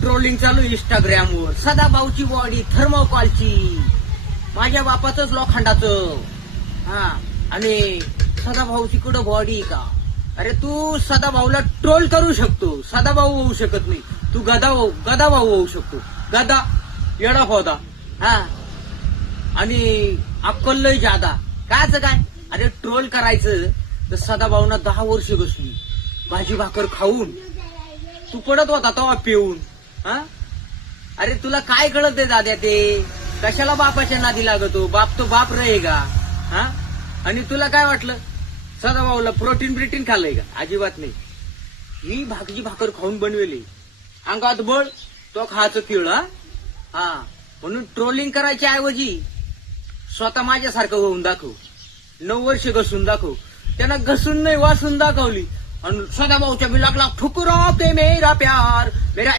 Trawling चालू इंस्टाग्रामवर. सदाभाऊची body थर्मोकॉलची, माझ्या बापाचंच लोखंडाचं. हा, आणि सदाभाऊची कुठं बॉडी का? अरे तू सदाभाऊला ट्रोल करू शकतो, सदाभाऊ होऊ शकत नाही. तू गदाभाऊ होऊ शकतो. गदा येडा होता. हा, आणि अक्कल लय जादा. कायच काय? अरे ट्रोल करायचं तर सदाभाऊना 10 वर्ष बसली भाजी भाकर खाऊन. तू पडत होता तेव्हा पिऊन. हा, अरे तुला काय कळत आहे दाद्या? ते कशाला बापाच्या नादी लागतो? बाप तो बाप रहेगा. हा, आणि तुला काय वाटलं सदाभाऊला प्रोटीन खाल्लंय का? अजिबात नाही. ही भाजी भाकर खाऊन बनवेली. अंगात बळ तो खायचं किळ. हा, म्हणून ट्रोलिंग करायच्या ऐवजी स्वतः माझ्यासारखं होऊन दाखव. 9 वर्ष घसून दाखव. त्यानं घसून नाही वासून दाखवली. आणि सदाभाऊच्या बी लागला ठुकरो के मेरा प्यार मेरा